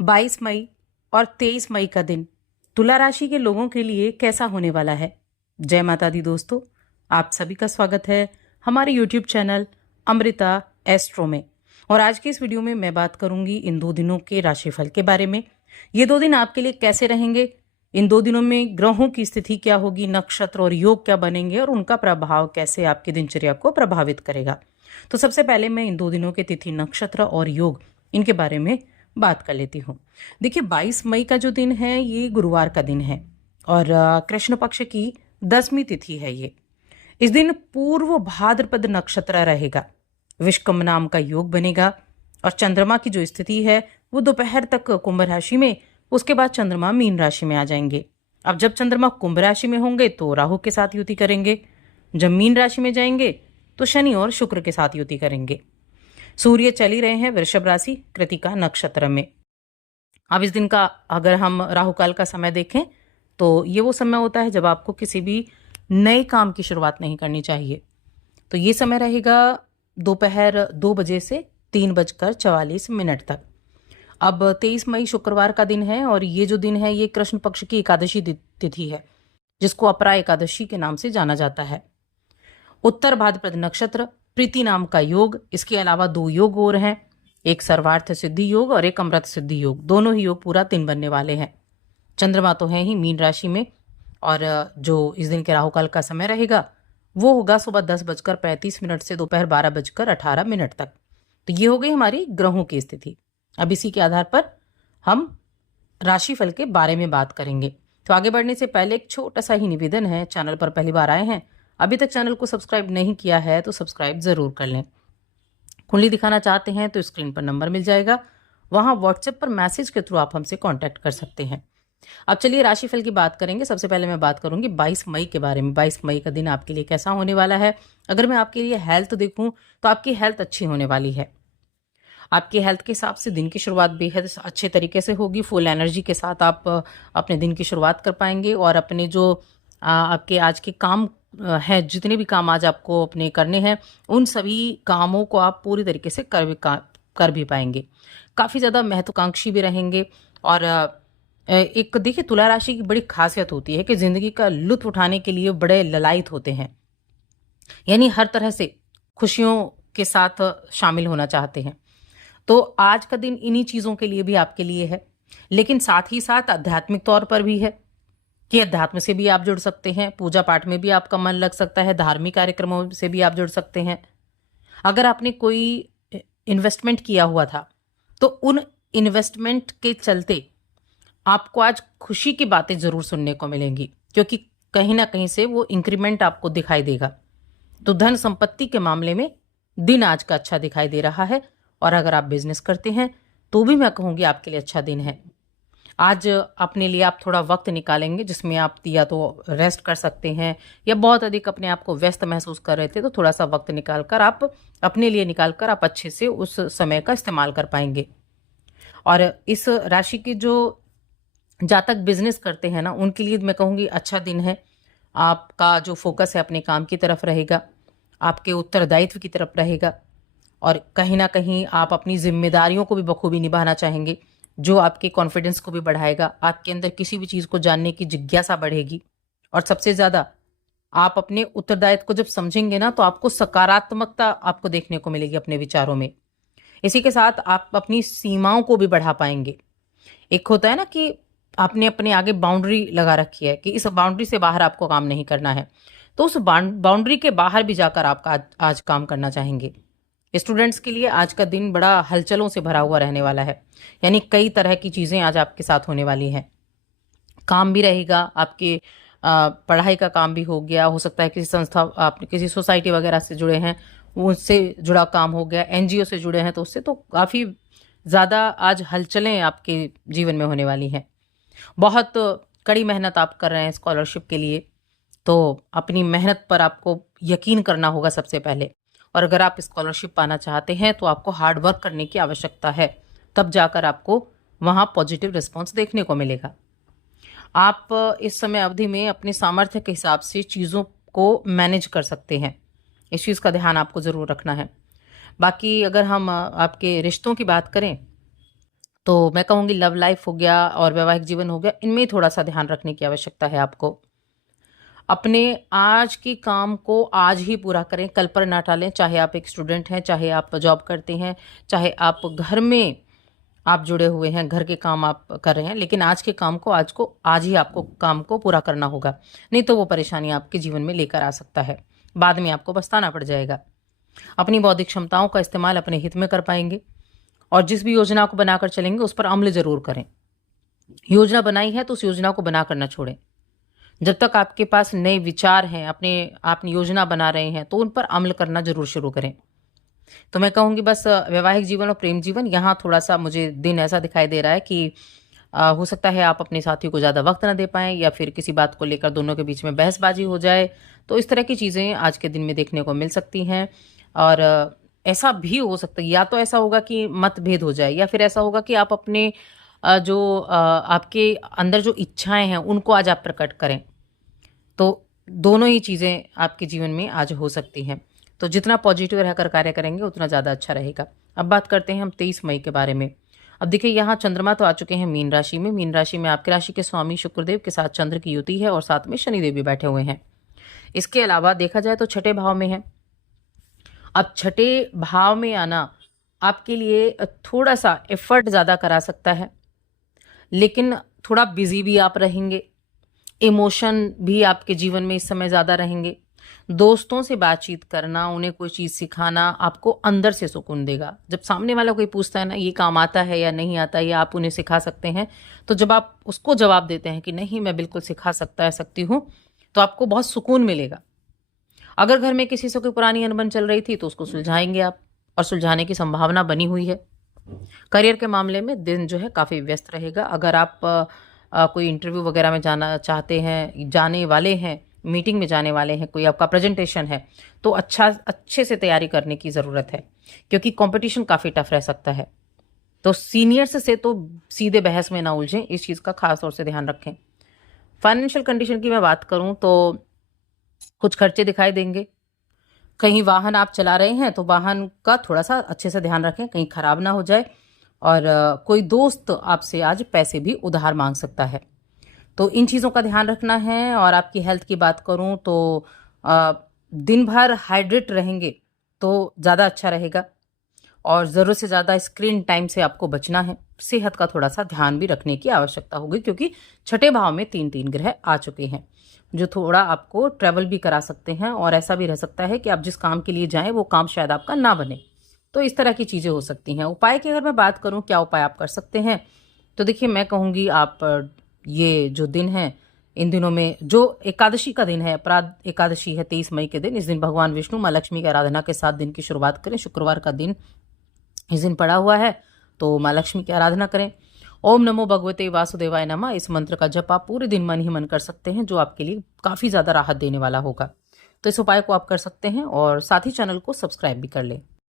22 मई और 23 मई का दिन तुला राशि के लोगों के लिए कैसा होने वाला है। जय माता दी दोस्तों, आप सभी का स्वागत है हमारे YouTube चैनल अमृता एस्ट्रो में। और आज की इस वीडियो में मैं बात करूंगी इन 2 दिनों के राशिफल के बारे में। ये 2 दिन आपके लिए कैसे रहेंगे, इन 2 दिनों में ग्रहों की स्थिति क्या होगी, नक्षत्र और योग क्या बनेंगे और उनका प्रभाव कैसे आपकी दिनचर्या को प्रभावित करेगा। तो सबसे पहले मैं इन 2 दिनों के तिथि, नक्षत्र और योग इनके बारे में बात कर लेती हूँ। देखिए, 22 मई का जो दिन है ये गुरुवार का दिन है और कृष्ण पक्ष की 10वीं तिथि है ये। इस दिन पूर्व भाद्रपद नक्षत्र रहेगा, विष्कम नाम का योग बनेगा और चंद्रमा की जो स्थिति है वो दोपहर तक कुंभ राशि में, उसके बाद चंद्रमा मीन राशि में आ जाएंगे। अब जब चंद्रमा कुंभ राशि में होंगे तो राहु के साथ युति करेंगे, जब मीन राशि में जाएंगे तो शनि और शुक्र के साथ युति करेंगे। सूर्य चल ही रहे हैं वृषभ राशि कृतिका नक्षत्र में। अब इस दिन का अगर हम राहु काल का समय देखें तो ये वो समय होता है जब आपको किसी भी नए काम की शुरुआत नहीं करनी चाहिए। तो ये समय रहेगा दोपहर 2 बजे से 3:44 तक। अब 23 मई शुक्रवार का दिन है और ये जो दिन है ये कृष्ण पक्ष की एकादशी तिथि है, जिसको अपरा एकादशी के नाम से जाना जाता है। उत्तर भाद्रपद नक्षत्र, प्रीति नाम का योग, इसके अलावा 2 योग और हैं, एक सर्वार्थ सिद्धि योग और एक अमृत सिद्धि योग। दोनों ही योग पूरा दिन बनने वाले हैं। चंद्रमा तो है ही मीन राशि में और जो इस दिन के राहु काल का समय रहेगा वो होगा सुबह 10:35 से दोपहर 12:18 तक। तो ये हो गई हमारी ग्रहों की स्थिति। अब इसी के आधार पर हम राशिफल के बारे में बात करेंगे। तो आगे बढ़ने से पहले एक छोटा सा ही निवेदन है, चैनल पर पहली बार आए हैं, अभी तक चैनल को सब्सक्राइब नहीं किया है तो सब्सक्राइब जरूर कर लें। कुंडली दिखाना चाहते हैं तो स्क्रीन पर नंबर मिल जाएगा, वहां व्हाट्सएप पर मैसेज के थ्रू आप हमसे कांटेक्ट कर सकते हैं। अब चलिए राशिफल की बात करेंगे। सबसे पहले मैं बात करूंगी 22 मई के बारे में। 22 मई का दिन आपके लिए कैसा होने वाला है। अगर मैं आपके लिए हेल्थ देखूं तो आपकी हेल्थ अच्छी होने वाली है। आपकी हेल्थ के हिसाब से दिन की शुरुआत बेहद अच्छे तरीके से होगी। फुल एनर्जी के साथ आप अपने दिन की शुरुआत कर पाएंगे और अपने जो आपके आज के काम है, जितने भी काम आज आपको अपने करने हैं, उन सभी कामों को आप पूरी तरीके से कर भी पाएंगे। काफ़ी ज़्यादा महत्वाकांक्षी भी रहेंगे। और एक देखिए, तुला राशि की बड़ी खासियत होती है कि ज़िंदगी का लुत्फ उठाने के लिए बड़े ललायत होते हैं, यानी हर तरह से खुशियों के साथ शामिल होना चाहते हैं। तो आज का दिन इन्हीं चीज़ों के लिए भी आपके लिए है, लेकिन साथ ही साथ आध्यात्मिक तौर पर भी है कि अध्यात्म से भी आप जुड़ सकते हैं, पूजा पाठ में भी आपका मन लग सकता है, धार्मिक कार्यक्रमों से भी आप जुड़ सकते हैं। अगर आपने कोई इन्वेस्टमेंट किया हुआ था तो उन इन्वेस्टमेंट के चलते आपको आज खुशी की बातें जरूर सुनने को मिलेंगी, क्योंकि कहीं ना कहीं से वो इंक्रीमेंट आपको दिखाई देगा। तो धन संपत्ति के मामले में दिन आज का अच्छा दिखाई दे रहा है। और अगर आप बिजनेस करते हैं तो भी मैं कहूँगी आपके लिए अच्छा दिन है। आज अपने लिए आप थोड़ा वक्त निकालेंगे जिसमें आप या तो रेस्ट कर सकते हैं, या बहुत अधिक अपने आप को व्यस्त महसूस कर रहे थे तो थोड़ा सा वक्त निकालकर आप अपने लिए निकालकर आप अच्छे से उस समय का इस्तेमाल कर पाएंगे। और इस राशि के जो जातक बिजनेस करते हैं ना, उनके लिए मैं कहूँगी अच्छा दिन है। आपका जो फोकस है अपने काम की तरफ रहेगा, आपके उत्तरदायित्व की तरफ रहेगा और कहीं ना कहीं आप अपनी जिम्मेदारियों को भी बखूबी निभाना चाहेंगे, जो आपके कॉन्फिडेंस को भी बढ़ाएगा। आपके अंदर किसी भी चीज़ को जानने की जिज्ञासा बढ़ेगी और सबसे ज़्यादा आप अपने उत्तरदायित्व को जब समझेंगे ना तो आपको सकारात्मकता आपको देखने को मिलेगी अपने विचारों में। इसी के साथ आप अपनी सीमाओं को भी बढ़ा पाएंगे। एक होता है ना कि आपने अपने आगे बाउंड्री लगा रखी है कि इस बाउंड्री से बाहर आपको काम नहीं करना है, तो उस बाउंड्री के बाहर भी जाकर आपका आज काम करना चाहेंगे। स्टूडेंट्स के लिए आज का दिन बड़ा हलचलों से भरा हुआ रहने वाला है, यानी कई तरह की चीज़ें आज आपके साथ होने वाली हैं। काम भी रहेगा, आपके पढ़ाई का काम भी हो गया, हो सकता है किसी संस्था, आप किसी सोसाइटी वगैरह से जुड़े हैं, उससे जुड़ा काम हो गया, एनजीओ से जुड़े हैं तो उससे तो काफ़ी ज़्यादा आज हलचलें आपके जीवन में होने वाली हैं। बहुत कड़ी मेहनत आप कर रहे हैं स्कॉलरशिप के लिए, तो अपनी मेहनत पर आपको यकीन करना होगा सबसे पहले। और अगर आप स्कॉलरशिप पाना चाहते हैं तो आपको हार्ड वर्क करने की आवश्यकता है, तब जाकर आपको वहाँ पॉजिटिव रिस्पॉन्स देखने को मिलेगा। आप इस समय अवधि में अपने सामर्थ्य के हिसाब से चीज़ों को मैनेज कर सकते हैं, इस चीज़ का ध्यान आपको ज़रूर रखना है। बाकी अगर हम आपके रिश्तों की बात करें तो मैं कहूँगी लव लाइफ हो गया और वैवाहिक जीवन हो गया, इनमें थोड़ा सा ध्यान रखने की आवश्यकता है आपको। अपने आज के काम को आज ही पूरा करें, कल पर ना टालें। चाहे आप एक स्टूडेंट हैं, चाहे आप जॉब करते हैं, चाहे आप घर में आप जुड़े हुए हैं, घर के काम आप कर रहे हैं, लेकिन आज के काम को आज ही आपको काम को पूरा करना होगा। नहीं तो वो परेशानी आपके जीवन में लेकर आ सकता है, बाद में आपको पछताना पड़ जाएगा। अपनी बौद्धिक क्षमताओं का इस्तेमाल अपने हित में कर पाएंगे और जिस भी योजना को बनाकर चलेंगे उस पर अमल जरूर करें। योजना बनाई है तो उस योजना को बनाकर न छोड़ें। जब तक आपके पास नए विचार हैं, आप योजना बना रहे हैं, तो उन पर अमल करना जरूर शुरू करें। तो मैं कहूँगी बस वैवाहिक जीवन और प्रेम जीवन, यहाँ थोड़ा सा मुझे दिन ऐसा दिखाई दे रहा है कि हो सकता है आप अपने साथी को ज़्यादा वक्त ना दे पाएँ या फिर किसी बात को लेकर दोनों के बीच में बहसबाजी हो जाए। तो इस तरह की चीज़ें आज के दिन में देखने को मिल सकती हैं। और ऐसा भी हो सकता है, या तो ऐसा होगा कि मतभेद हो जाए, या फिर ऐसा होगा कि आप अपने आपके अंदर जो इच्छाएं हैं उनको आज आप प्रकट करें। तो दोनों ही चीज़ें आपके जीवन में आज हो सकती हैं। तो जितना पॉजिटिव रहकर कार्य करेंगे उतना ज़्यादा अच्छा रहेगा। अब बात करते हैं हम 23 मई के बारे में। अब देखिए, यहाँ चंद्रमा तो आ चुके हैं मीन राशि में। मीन राशि में आपकी राशि के स्वामी शुक्रदेव के साथ चंद्र की युति है और साथ में शनिदेव भी बैठे हुए हैं। इसके अलावा देखा जाए तो छठे भाव में है। अब छठे भाव में आना आपके लिए थोड़ा सा एफर्ट ज़्यादा करा सकता है, लेकिन थोड़ा बिजी भी आप रहेंगे। इमोशन भी आपके जीवन में इस समय ज़्यादा रहेंगे। दोस्तों से बातचीत करना, उन्हें कोई चीज़ सिखाना आपको अंदर से सुकून देगा। जब सामने वाला कोई पूछता है ना, ये काम आता है या नहीं आता, या आप उन्हें सिखा सकते हैं, तो जब आप उसको जवाब देते हैं कि नहीं मैं बिल्कुल सिखा सकती हूँ, तो आपको बहुत सुकून मिलेगा। अगर घर में किसी से कोई पुरानी अनबन चल रही थी तो उसको सुलझाएंगे आप, और सुलझाने की संभावना बनी हुई है। करियर के मामले में दिन जो है काफ़ी व्यस्त रहेगा। अगर आप कोई इंटरव्यू वगैरह में जाना चाहते हैं, जाने वाले हैं, मीटिंग में जाने वाले हैं, कोई आपका प्रेजेंटेशन है, तो अच्छे से तैयारी करने की ज़रूरत है, क्योंकि कंपटीशन काफ़ी टफ रह सकता है। तो सीनियर्स से तो सीधे बहस में ना उलझें, इस चीज़ का खास तौर से ध्यान रखें। फाइनेंशियल कंडीशन की मैं बात करूं तो कुछ खर्चे दिखाई देंगे। कहीं वाहन आप चला रहे हैं तो वाहन का थोड़ा सा अच्छे से ध्यान रखें, कहीं खराब ना हो जाए। और कोई दोस्त आपसे आज पैसे भी उधार मांग सकता है, तो इन चीज़ों का ध्यान रखना है। और आपकी हेल्थ की बात करूं तो दिन भर हाइड्रेट रहेंगे तो ज़्यादा अच्छा रहेगा। और ज़रूरत से ज़्यादा स्क्रीन टाइम से आपको बचना है। सेहत का थोड़ा सा ध्यान भी रखने की आवश्यकता होगी, क्योंकि छठे भाव में 3 ग्रह आ चुके हैं जो थोड़ा आपको ट्रैवल भी करा सकते हैं। और ऐसा भी रह सकता है कि आप जिस काम के लिए जाएं वो काम शायद आपका ना बने। तो इस तरह की चीज़ें हो सकती हैं। उपाय की अगर मैं बात करूं, क्या उपाय आप कर सकते हैं, तो देखिए मैं कहूँगी आप ये जो दिन है, इन दिनों में जो एकादशी का दिन है, अपराध एकादशी है 23 मई के दिन, इस दिन भगवान विष्णु माँ लक्ष्मी की आराधना के साथ दिन की शुरुआत करें। शुक्रवार का दिन इस दिन पड़ा हुआ है, तो माँ लक्ष्मी की आराधना करें। ओम नमो भगवते वासुदेवाय नमः, इस मंत्र का जप आप पूरे दिन मन ही मन कर सकते हैं, जो आपके लिए काफ़ी ज़्यादा राहत देने वाला होगा। तो इस उपाय को आप कर सकते हैं और साथ ही चैनल को सब्सक्राइब भी कर लें।